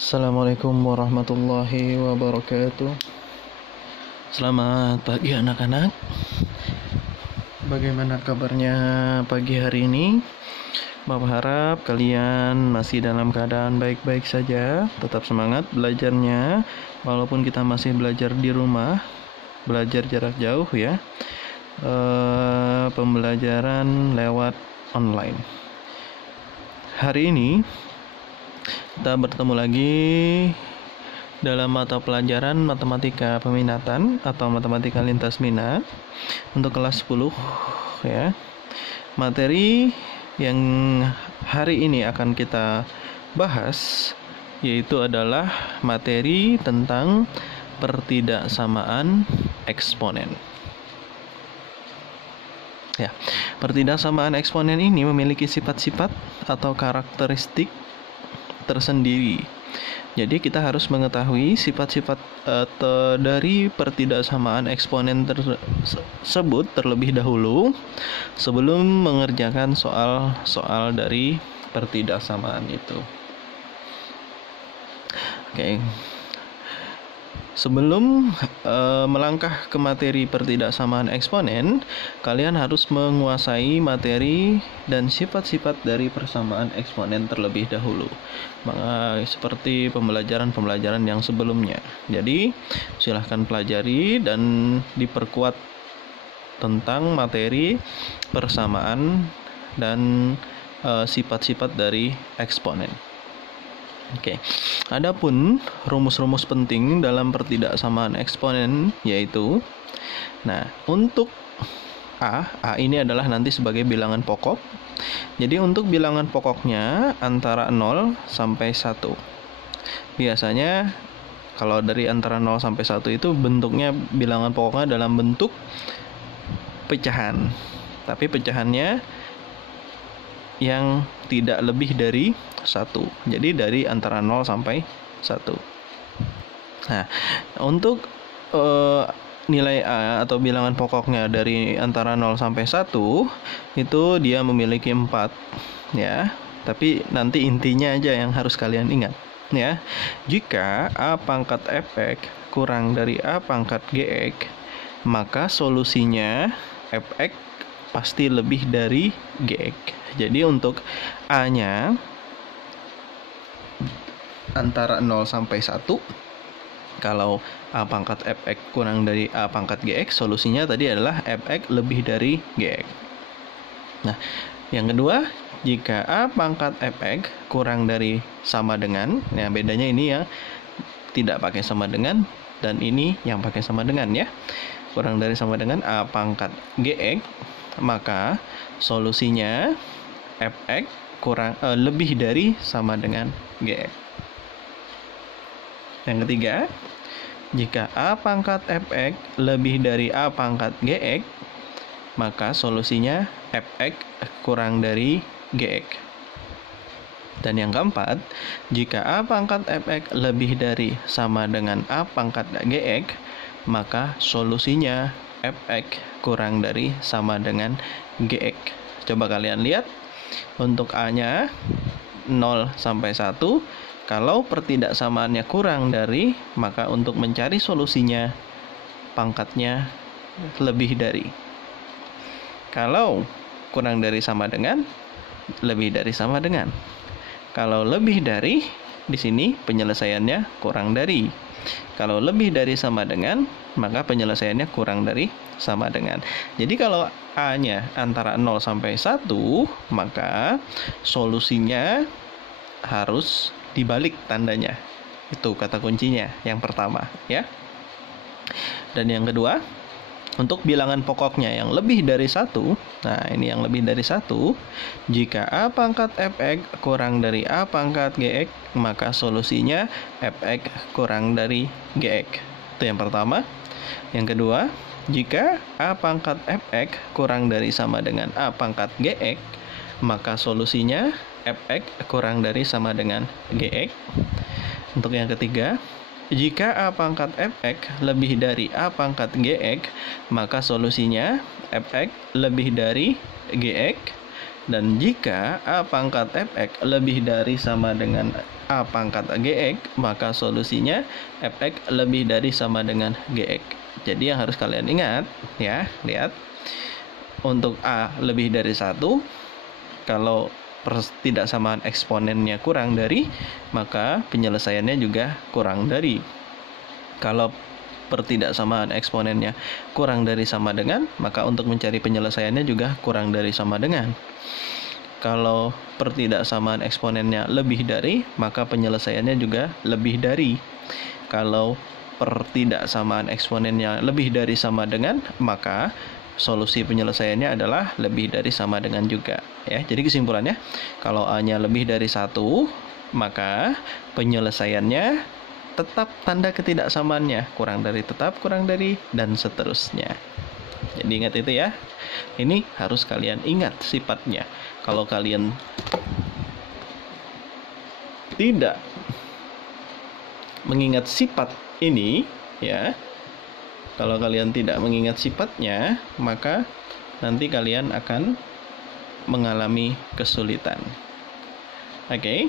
Assalamualaikum warahmatullahi wabarakatuh. Selamat pagi anak-anak. Bagaimana kabarnya pagi hari ini? Bapak harap kalian masih dalam keadaan baik-baik saja. Tetap semangat belajarnya. Walaupun kita masih belajar di rumah, belajar jarak jauh ya. Pembelajaran lewat online. Hari ini kita bertemu lagi dalam mata pelajaran matematika peminatan atau matematika lintas minat untuk kelas 10 ya. Materi yang hari ini akan kita bahas yaitu adalah materi tentang pertidaksamaan eksponen. Ya, pertidaksamaan eksponen ini memiliki sifat-sifat atau karakteristik tersendiri. Jadi kita harus mengetahui sifat-sifat dari pertidaksamaan eksponen tersebut terlebih dahulu sebelum mengerjakan soal-soal dari pertidaksamaan itu. Oke. Sebelum melangkah ke materi pertidaksamaan eksponen, kalian harus menguasai materi dan sifat-sifat dari persamaan eksponen terlebih dahulu, seperti pembelajaran yang sebelumnya. Jadi, silahkan pelajari dan diperkuat tentang materi persamaan dan sifat-sifat dari eksponen. Oke, adapun rumus-rumus penting dalam pertidaksamaan eksponen yaitu, untuk A ini adalah nanti sebagai bilangan pokok. Jadi untuk bilangan pokoknya antara 0 sampai 1. Biasanya kalau dari antara 0 sampai 1 itu bentuknya bilangan pokoknya dalam bentuk pecahan. Tapi pecahannya yang tidak lebih dari 1. Jadi dari antara 0 sampai 1. Nah, untuk nilai A atau bilangan pokoknya dari antara 0 sampai 1 itu dia memiliki 4 ya. Tapi nanti intinya aja yang harus kalian ingat ya. Jika A pangkat Fx kurang dari A pangkat Gx, maka solusinya Fx pasti lebih dari Gx. Jadi untuk A-nya antara 0 sampai 1, kalau A pangkat Fx kurang dari A pangkat Gx, solusinya tadi adalah Fx lebih dari Gx. Nah, yang kedua, jika A pangkat Fx kurang dari sama dengan, bedanya ini ya, tidak pakai sama dengan, dan ini yang pakai sama dengan ya. Kurang dari sama dengan A pangkat Gx, maka solusinya Fx lebih dari sama dengan Gx. Yang ketiga, jika A pangkat Fx lebih dari A pangkat Gx, maka solusinya Fx kurang dari Gx. Dan yang keempat, jika A pangkat Fx lebih dari sama dengan A pangkat Gx, maka solusinya Fx kurang dari sama dengan Gx. Coba kalian lihat, untuk A-nya 0 sampai 1, kalau pertidaksamaannya kurang dari, maka untuk mencari solusinya pangkatnya lebih dari. Kalau kurang dari sama dengan, lebih dari sama dengan. Kalau lebih dari, di sini penyelesaiannya kurang dari. Kalau lebih dari sama dengan, maka penyelesaiannya kurang dari sama dengan. Jadi kalau A-nya antara 0 sampai 1, maka solusinya harus dibalik tandanya. Itu kata kuncinya yang pertama ya. Dan yang kedua, untuk bilangan pokoknya yang lebih dari 1, ini yang lebih dari 1, jika A pangkat Fx kurang dari A pangkat Gx, maka solusinya Fx kurang dari Gx. Itu yang pertama. Yang kedua, jika A pangkat Fx kurang dari sama dengan A pangkat Gx, maka solusinya Fx kurang dari sama dengan Gx. Untuk yang ketiga, jika A pangkat Fx lebih dari A pangkat Gx, maka solusinya Fx lebih dari Gx. Dan jika A pangkat Fx lebih dari sama dengan A pangkat GX, maka solusinya Fx lebih dari sama dengan GX. Jadi yang harus kalian ingat ya, lihat. Untuk A lebih dari 1, kalau pertidaksamaan eksponennya kurang dari, maka penyelesaiannya juga kurang dari. Kalau pertidaksamaan eksponennya kurang dari sama dengan, maka untuk mencari penyelesaiannya juga kurang dari sama dengan. Kalau pertidaksamaan eksponennya lebih dari, maka penyelesaiannya juga lebih dari. Kalau pertidaksamaan eksponennya lebih dari sama dengan, maka solusi penyelesaiannya adalah lebih dari sama dengan juga. Ya, jadi kesimpulannya, kalau A-nya lebih dari 1, maka penyelesaiannya tetap tanda ketidaksamaannya, kurang dari tetap, kurang dari, dan seterusnya. Jadi ingat itu ya. Ini harus kalian ingat sifatnya. Kalau kalian tidak mengingat sifat ini, ya, kalau kalian tidak mengingat sifatnya, maka nanti kalian akan mengalami kesulitan. Oke.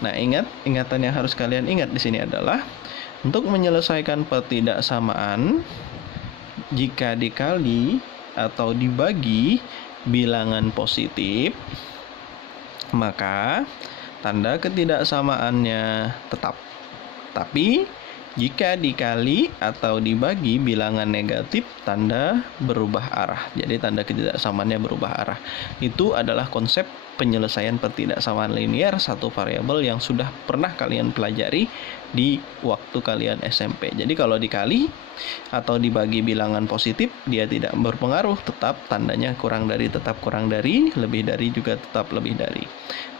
Nah, ingatan yang harus kalian ingat di sini adalah untuk menyelesaikan pertidaksamaan, jika dikali atau dibagi bilangan positif, maka tanda ketidaksamaannya tetap. Tapi jika dikali atau dibagi bilangan negatif, tanda berubah arah. Jadi tanda ketidaksamaannya berubah arah. Itu adalah konsep penyelesaian pertidaksamaan linear satu variabel yang sudah pernah kalian pelajari di waktu kalian SMP. Jadi kalau dikali atau dibagi bilangan positif, dia tidak berpengaruh, tetap tandanya kurang dari, tetap kurang dari, lebih dari juga tetap lebih dari.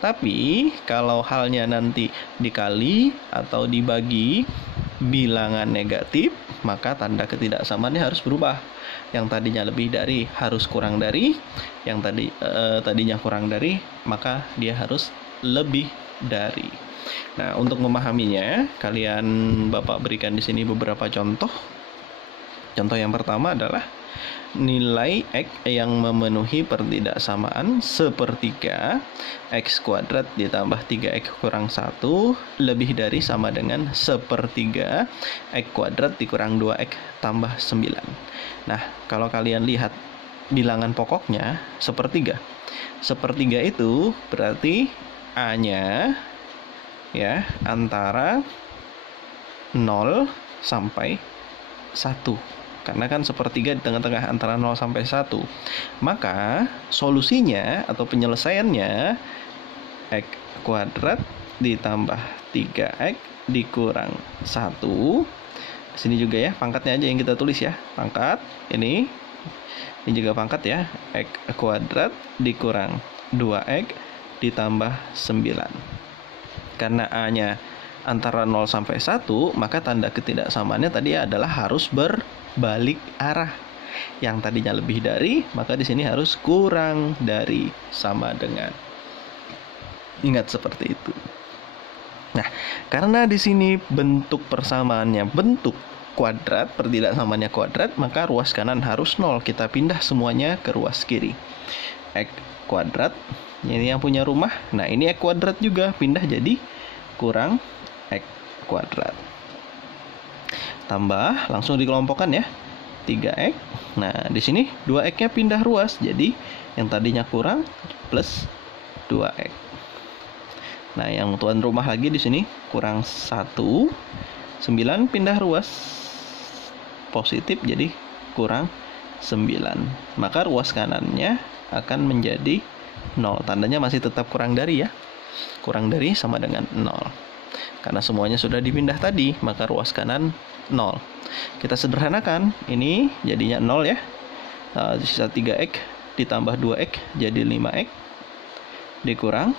Tapi kalau halnya nanti dikali atau dibagi bilangan negatif, maka tanda ketidaksamaannya harus berubah. Yang tadinya lebih dari harus kurang dari, yang tadinya kurang dari, maka dia harus lebih dari. Nah, untuk memahaminya, Bapak berikan di sini beberapa contoh. Contoh yang pertama adalah nilai X yang memenuhi pertidaksamaan sepertiga X kuadrat ditambah 3X kurang 1 lebih dari sama dengan sepertiga X kuadrat dikurang 2X tambah 9. Nah, kalau kalian lihat bilangan pokoknya sepertiga. Sepertiga itu berarti A-nya ya antara 0 sampai 1. Karena kan sepertiga di tengah-tengah antara 0 sampai 1. Maka solusinya atau penyelesaiannya X kuadrat ditambah 3X dikurang 1. Sini juga ya, pangkatnya aja yang kita tulis ya. Pangkat ini juga pangkat ya. X kuadrat dikurang 2X ditambah 9. Karena A-nya antara 0 sampai 1, maka tanda ketidaksamaannya tadi adalah harus berbalik arah. Yang tadinya lebih dari, maka di sini harus kurang dari sama dengan. Ingat seperti itu. Nah, karena di sini bentuk persamaannya bentuk kuadrat, pertidaksamaannya kuadrat, maka ruas kanan harus 0. Kita pindah semuanya ke ruas kiri. X kuadrat, ini yang punya rumah. Nah, ini X kuadrat juga, pindah jadi kurang X kuadrat. Tambah, langsung dikelompokkan ya. 3X. Nah, di sini 2X-nya pindah ruas. Jadi, yang tadinya kurang plus 2X. Nah, yang tuan rumah lagi di sini kurang 1. 9 pindah ruas positif jadi kurang 9. Maka ruas kanannya akan menjadi 0. Tandanya masih tetap kurang dari ya. Kurang dari sama dengan 0. Karena semuanya sudah dipindah tadi, maka ruas kanan 0. Kita sederhanakan, ini jadinya 0 ya. Sisa 3X ditambah 2X jadi 5X dikurang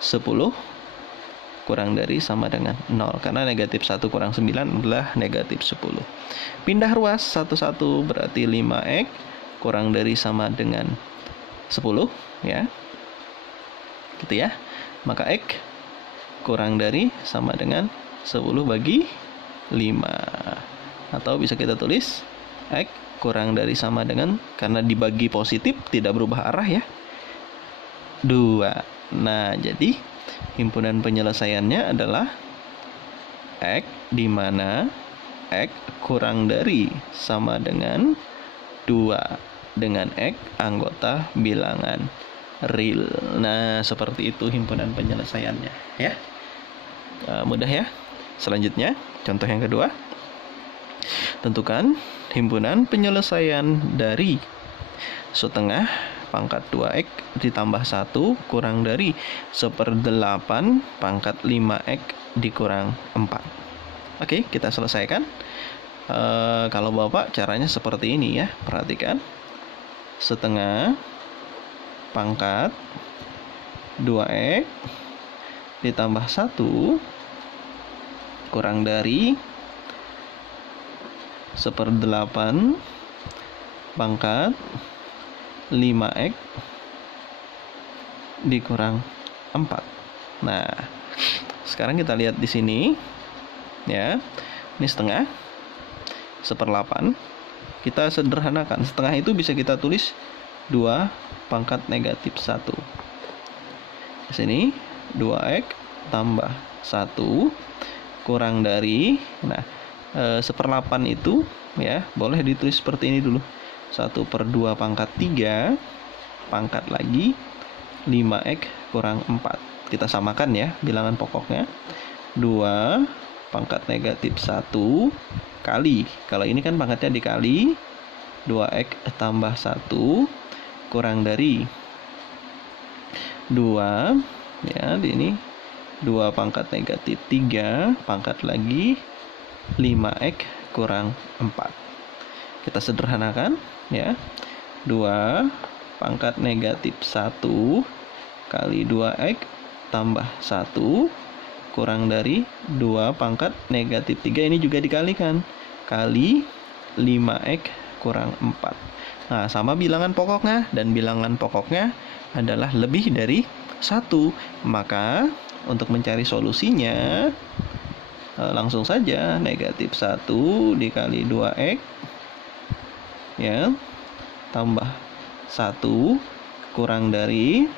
10 kurang dari sama dengan 0. Karena negatif 1 kurang 9 adalah negatif 10. Pindah ruas satu-satu berarti 5X kurang dari sama dengan 10 ya. Gitu ya. Maka X kurang dari sama dengan 10 bagi 5. Atau bisa kita tulis X kurang dari sama dengan, karena dibagi positif tidak berubah arah ya, 2. Nah, jadi himpunan penyelesaiannya adalah X di mana X kurang dari sama dengan 2 dengan X anggota bilangan real. Nah, seperti itu himpunan penyelesaiannya ya. Mudah ya. Selanjutnya, contoh yang kedua. Tentukan himpunan penyelesaian dari setengah pangkat 2x ditambah 1 kurang dari 1/8 pangkat 5x dikurang 4. Oke, kita selesaikan. Kalau Bapak caranya seperti ini ya. Perhatikan. Setengah pangkat 2x ditambah 1 kurang dari 1/8 pangkat 5x dikurang 4. Nah, sekarang kita lihat di sini ya. Ini setengah 1/8. Kita sederhanakan. Setengah itu bisa kita tulis 2 pangkat negatif 1. Di sini 2x tambah 1 kurang dari, nah 1/8 itu ya boleh ditulis seperti ini dulu. 1/2 pangkat 3 pangkat lagi 5x kurang 4. Kita samakan ya bilangan pokoknya. 2 pangkat negatif 1 kali, kalau ini kan pangkatnya dikali 2x tambah 1 kurang dari 2 ya, ini 2 pangkat negatif 3 pangkat lagi 5x kurang 4. Kita sederhanakan ya. 2 pangkat negatif 1 kali 2x tambah 1 kurang dari 2 pangkat negatif 3, ini juga dikalikan, kali 5x kurang 4. Nah, sama bilangan pokoknya, dan bilangan pokoknya adalah lebih dari 1. Maka untuk mencari solusinya langsung saja negatif 1 dikali 2x ya tambah 1 kurang dari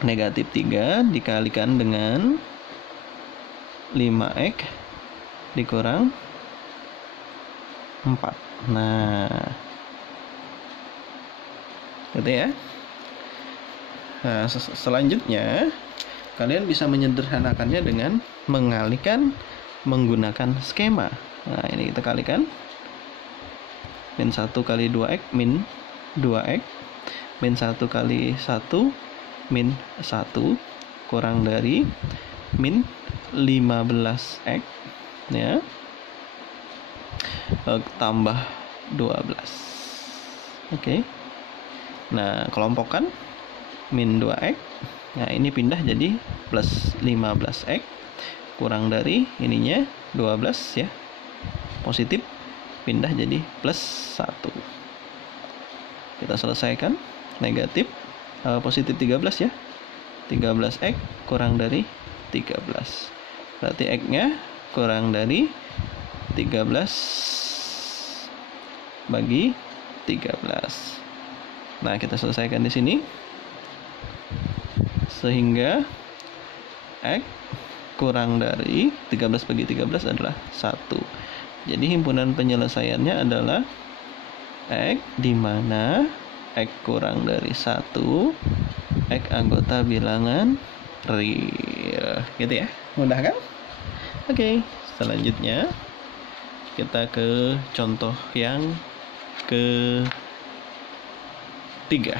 negatif 3 dikalikan dengan 5x dikurang 4. Nah, gitu ya. Nah, selanjutnya kalian bisa menyederhanakannya dengan mengalihkan menggunakan skema. Nah, ini kita kalikan. Min 1 kali 2x min 2x. Min 1 kali 1 min 1 kurang dari min 15x ya tambah 12. Oke. Nah, kelompokkan min 2x. Nah, ini pindah jadi plus 15x kurang dari ininya 12 ya. Positif pindah jadi plus 1. Kita selesaikan. Negatif positif 13 ya. 13x kurang dari 13. Berarti x-nya kurang dari 13 bagi 13. Nah, kita selesaikan di sini. Sehingga x kurang dari 13 bagi 13 adalah 1. Jadi himpunan penyelesaiannya adalah x di mana x kurang dari 1, x anggota bilangan real. Gitu ya. Mudah kan? Oke, selanjutnya kita ke contoh yang ketiga.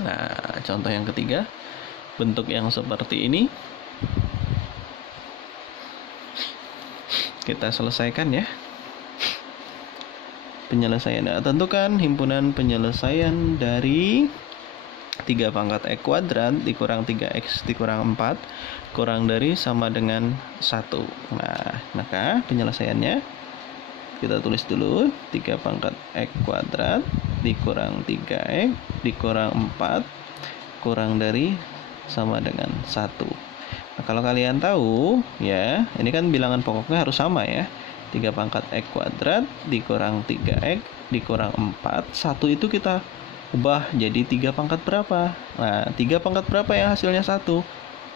Nah, contoh yang ketiga bentuk yang seperti ini. Kita selesaikan ya. Penyelesaian. Tentukan himpunan penyelesaian dari 3 pangkat x kuadrat dikurang 3x dikurang 4 kurang dari sama dengan 1. Nah, maka penyelesaiannya kita tulis dulu 3 pangkat x kuadrat dikurang 3x dikurang 4 kurang dari sama dengan 1. Nah, kalau kalian tahu ya, ini kan bilangan pokoknya harus sama ya. 3 pangkat x kuadrat dikurang 3x dikurang 4. 1 itu kita ubah jadi 3 pangkat berapa. Nah, 3 pangkat berapa yang hasilnya 1?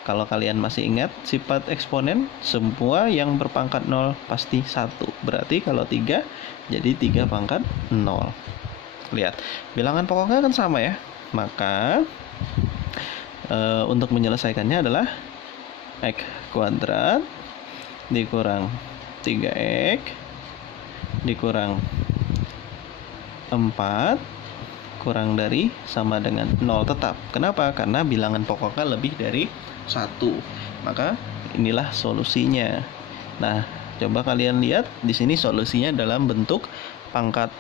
Kalau kalian masih ingat sifat eksponen, semua yang berpangkat 0 pasti 1. Berarti kalau 3, jadi 3 pangkat 0. Lihat, bilangan pokoknya kan sama ya. Maka untuk menyelesaikannya adalah X kuadrat dikurang 3X dikurang 4 kurang dari sama dengan 0 tetap. Kenapa? Karena bilangan pokoknya lebih dari 1. Maka inilah solusinya. Nah, coba kalian lihat di sini solusinya dalam bentuk pangkat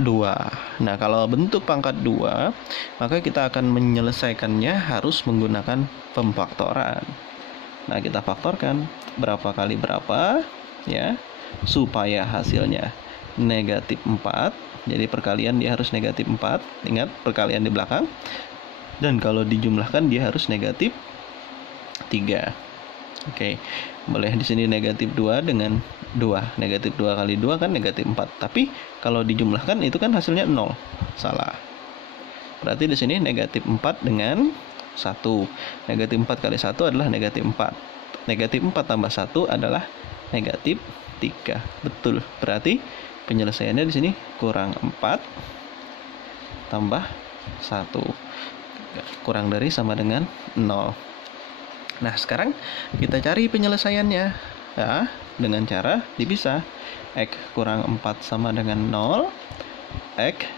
2. Nah, kalau bentuk pangkat 2, maka kita akan menyelesaikannya harus menggunakan pemfaktoran. Nah, kita faktorkan berapa kali berapa ya, supaya hasilnya negatif 4. Jadi perkalian dia harus negatif 4. Ingat, perkalian di belakang. Dan kalau dijumlahkan dia harus negatif 3. Oke, boleh di sini negatif 2 dengan 2. Negatif 2 kali 2 kan negatif 4. Tapi kalau dijumlahkan itu kan hasilnya 0. Salah. Berarti di sini negatif 4 dengan 1. Negatif 4 kali 1 adalah negatif 4. Negatif 4 tambah 1 adalah negatif 3. Betul. Berarti penyelesaiannya di sini kurang 4 tambah 1. Kurang dari sama dengan 0. Nah, sekarang kita cari penyelesaiannya ya, dengan cara dipisah. X kurang 4 sama dengan 0. X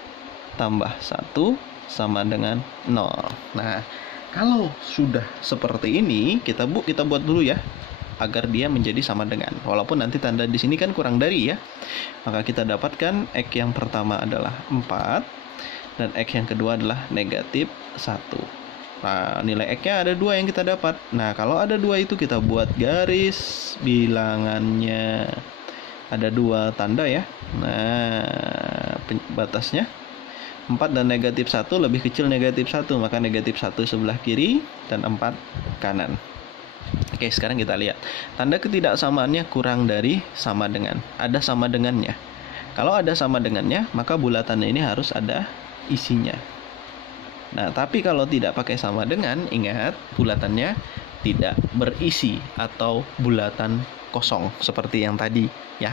tambah 1 sama dengan 0. Nah, kalau sudah seperti ini, kita buat dulu ya, agar dia menjadi sama dengan. Walaupun nanti tanda di sini kan kurang dari ya. Maka kita dapatkan X yang pertama adalah 4 dan X yang kedua adalah negatif 1. Nah, nilai X-nya ada 2 yang kita dapat. Nah, kalau ada 2 itu kita buat garis bilangannya. Ada 2 tanda ya. Nah, batasnya 4 dan negatif 1 lebih kecil negatif 1. Maka negatif 1 sebelah kiri dan 4 kanan. Oke, sekarang kita lihat. Tanda ketidaksamaannya kurang dari sama dengan. Ada sama dengannya. Kalau ada sama dengannya, maka bulatan ini harus ada isinya. Nah, tapi kalau tidak pakai sama dengan, ingat bulatannya tidak berisi atau bulatan kosong seperti yang tadi ya.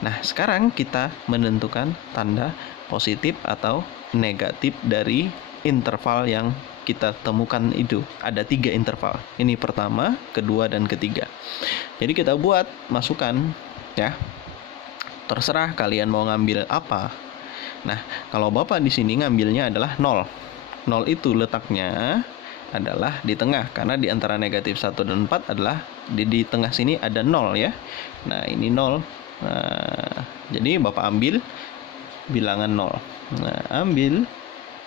Nah, sekarang kita menentukan tanda positif atau negatif dari interval yang kita temukan itu. Ada 3 interval. Ini pertama, kedua, dan ketiga. Jadi kita buat masukan ya. Terserah kalian mau ngambil apa. Nah, kalau Bapak di sini ngambilnya adalah 0. 0 itu letaknya adalah di tengah, karena di antara negatif 1 dan 4 adalah di tengah sini ada 0 ya. Nah, ini 0. Nah, jadi Bapak ambil bilangan 0. Nah, ambil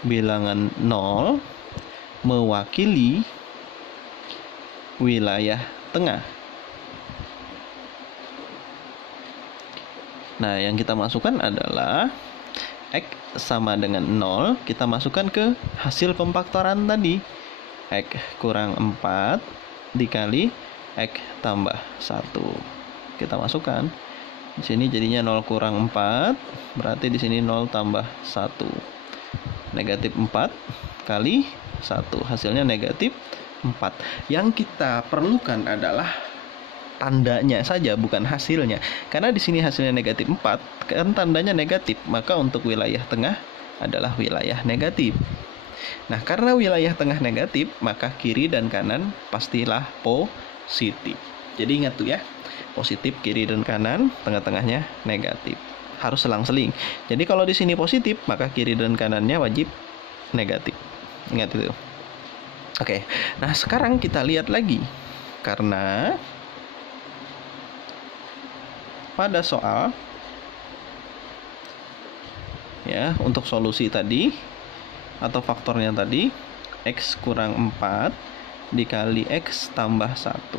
bilangan 0 mewakili wilayah tengah. Nah, yang kita masukkan adalah X sama dengan 0, kita masukkan ke hasil pemfaktoran tadi. X kurang 4 dikali X tambah 1. Kita masukkan. Di sini jadinya 0 kurang 4, berarti di sini 0 tambah 1. Negatif 4 kali 1, hasilnya negatif 4. Yang kita perlukan adalah tandanya saja, bukan hasilnya. Karena di sini hasilnya negatif 4, kan tandanya negatif, maka untuk wilayah tengah adalah wilayah negatif. Nah, karena wilayah tengah negatif, maka kiri dan kanan pastilah positif. Jadi ingat tuh ya, positif kiri dan kanan, tengah-tengahnya negatif. Harus selang-seling. Jadi kalau di sini positif, maka kiri dan kanannya wajib negatif. Ingat itu. Oke. Nah, sekarang kita lihat lagi. Karena pada soal ya, untuk solusi tadi atau faktornya tadi, X kurang 4 dikali X tambah 1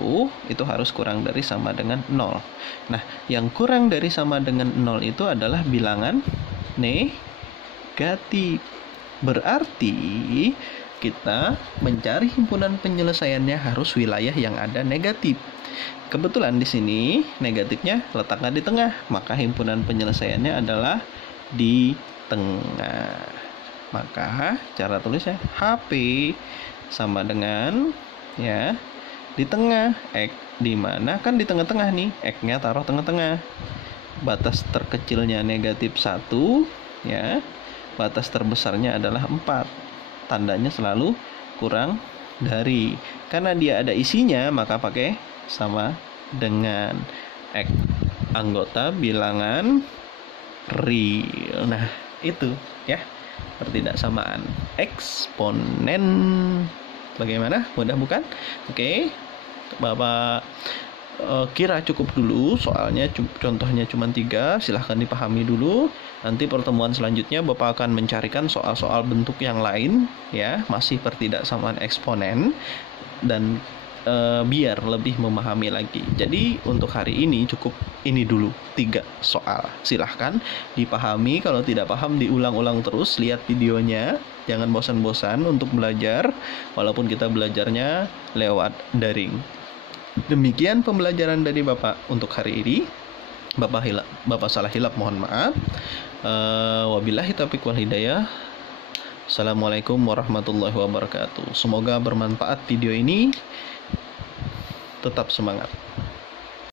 itu harus kurang dari sama dengan 0. Nah, yang kurang dari sama dengan 0 itu adalah bilangan negatif. Berarti kita mencari himpunan penyelesaiannya harus wilayah yang ada negatif. Kebetulan di sini negatifnya letaknya di tengah, maka himpunan penyelesaiannya adalah di tengah. Maka cara tulisnya HP sama dengan ya di tengah X, di mana kan di tengah-tengah nih, X-nya taruh tengah-tengah. Batas terkecilnya negatif 1 ya. Batas terbesarnya adalah 4. Tandanya selalu kurang dari. Karena dia ada isinya, maka pakai sama dengan X. Anggota bilangan real. Nah, itu ya. Pertidaksamaan eksponen. Bagaimana? Mudah bukan? Oke. Bapak kira cukup dulu, soalnya contohnya cuma 3, silahkan dipahami dulu. Nanti pertemuan selanjutnya Bapak akan mencarikan soal-soal bentuk yang lain ya, masih pertidaksamaan eksponen, dan biar lebih memahami lagi. Jadi untuk hari ini cukup ini dulu, 3 soal. Silahkan dipahami, kalau tidak paham diulang-ulang terus, lihat videonya. Jangan bosan-bosan untuk belajar, walaupun kita belajarnya lewat daring. Demikian pembelajaran dari Bapak untuk hari ini. Bapak salah hilap, mohon maaf. Wabillahi taufiq wal hidayah. Assalamualaikum warahmatullahi wabarakatuh. Semoga bermanfaat video ini. Tetap semangat.